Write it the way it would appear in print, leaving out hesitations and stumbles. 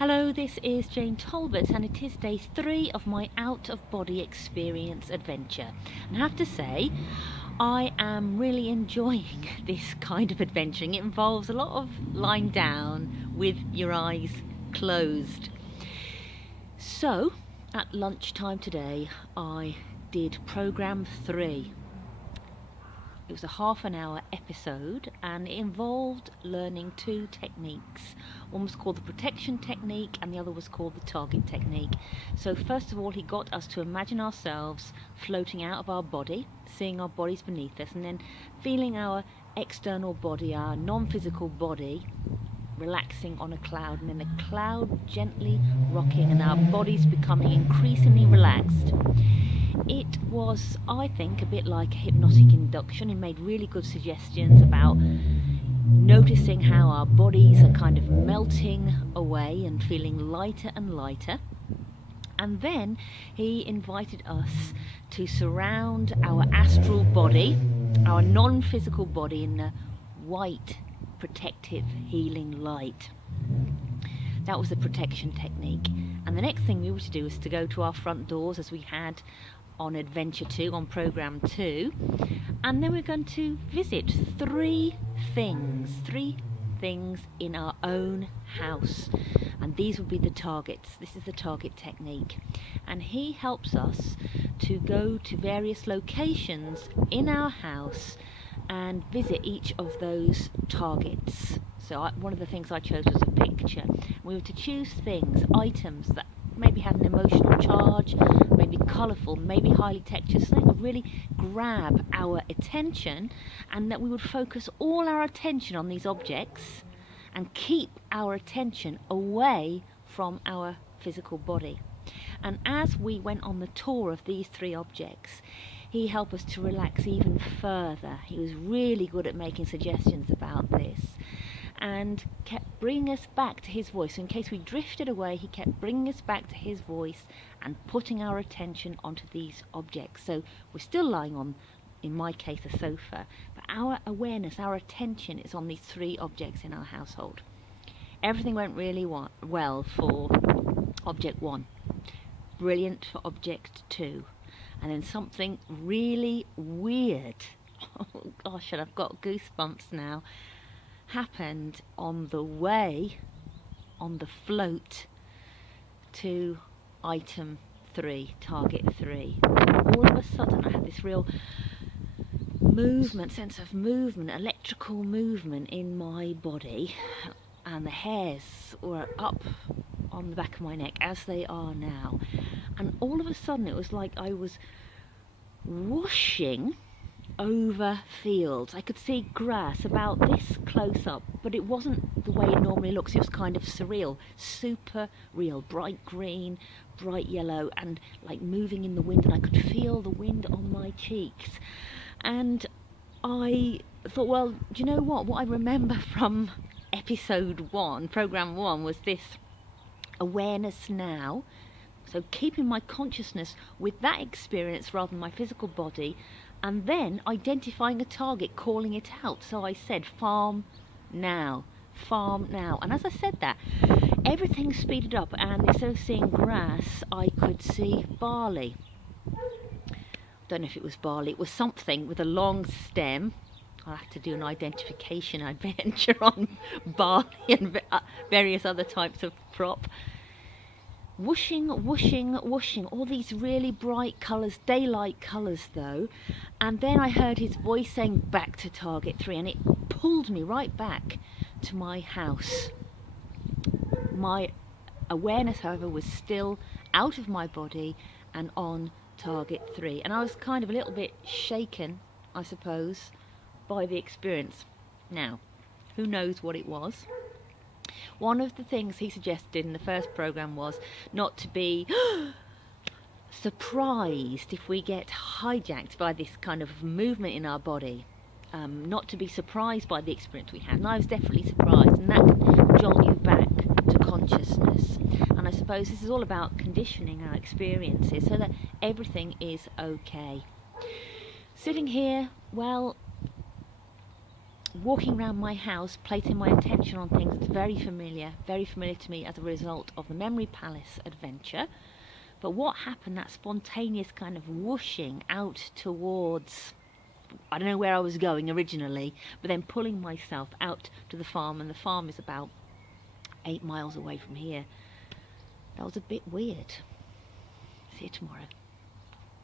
Hello, this is Jane Talbot and it is day 3 of my out-of-body experience adventure. And I have to say, I am really enjoying this kind of adventuring. It involves a lot of lying down with your eyes closed. So, at lunchtime today, I did program 3. It was a half-an-hour episode and it involved learning 2 techniques. One was called the protection technique and the other was called the target technique. So first of all, he got us to imagine ourselves floating out of our body, seeing our bodies beneath us, and then feeling our external body, our non-physical body, relaxing on a cloud, and then the cloud gently rocking and our bodies becoming increasingly relaxed. It was, I think, a bit like a hypnotic induction. It made really good suggestions about noticing how our bodies are kind of melting away and feeling lighter and lighter. And then he invited us to surround our astral body, our non-physical body, in a white, protective, healing light. That was the protection technique. And the next thing we were to do was to go to our front doors, as we had on Adventure 2, on Program 2, and then we're going to visit 3 things in our own house, and these will be the targets. This is the target technique, and he helps us to go to various locations in our house and visit each of those targets. So one of the things I chose was a picture. We were to choose things, items that maybe had an emotional charge, maybe colourful, maybe highly textured, something that would really grab our attention, and that we would focus all our attention on these objects and keep our attention away from our physical body. And as we went on the tour of these 3 objects, he helped us to relax even further. He was really good at making suggestions about this and kept bringing us back to his voice. So in case we drifted away, he kept bringing us back to his voice and putting our attention onto these objects. So we're still lying on, in my case, a sofa, but our awareness, our attention is on these 3 objects in our household. Everything went really well for object 1, brilliant for object 2, and then something really weird, oh gosh, and I've got goosebumps now, happened on the way, on the float to item 3, target 3. All of a sudden I had this real movement, sense of movement, electrical movement in my body, and the hairs were up on the back of my neck as they are now, and all of a sudden it was like I was whooshing over fields. I could see grass about this close up, but it wasn't the way it normally looks. It was kind of surreal, super real, bright green, bright yellow, and like moving in the wind, and I could feel the wind on my cheeks. And I thought, well, do you know what I remember from episode 1, program 1, was this awareness now. So keeping my consciousness with that experience rather than my physical body, and then identifying a target, calling it out. So I said, farm now, farm now. And as I said that, everything speeded up, and instead of seeing grass, I could see barley. Don't know if it was barley, it was something with a long stem. I'll have to do an identification adventure on barley and various other types of prop. Whooshing, whooshing, whooshing, all these really bright colours, daylight colours though, and then I heard his voice saying back to target 3, and it pulled me right back to my house. My awareness, however, was still out of my body and on target 3, and I was kind of a little bit shaken, I suppose, by the experience. Now, who knows what it was? One of the things he suggested in the first program was not to be surprised if we get hijacked by this kind of movement in our body, not to be surprised by the experience we had. And I was definitely surprised, and that can jolt you back to consciousness. And I suppose this is all about conditioning our experiences so that everything is okay. Sitting here, well, walking around my house, placing my attention on things that's very familiar to me as a result of the Memory Palace adventure. But what happened, that spontaneous kind of whooshing out towards, I don't know where I was going originally, but then pulling myself out to the farm, and the farm is about 8 miles away from here. That was a bit weird. See you tomorrow.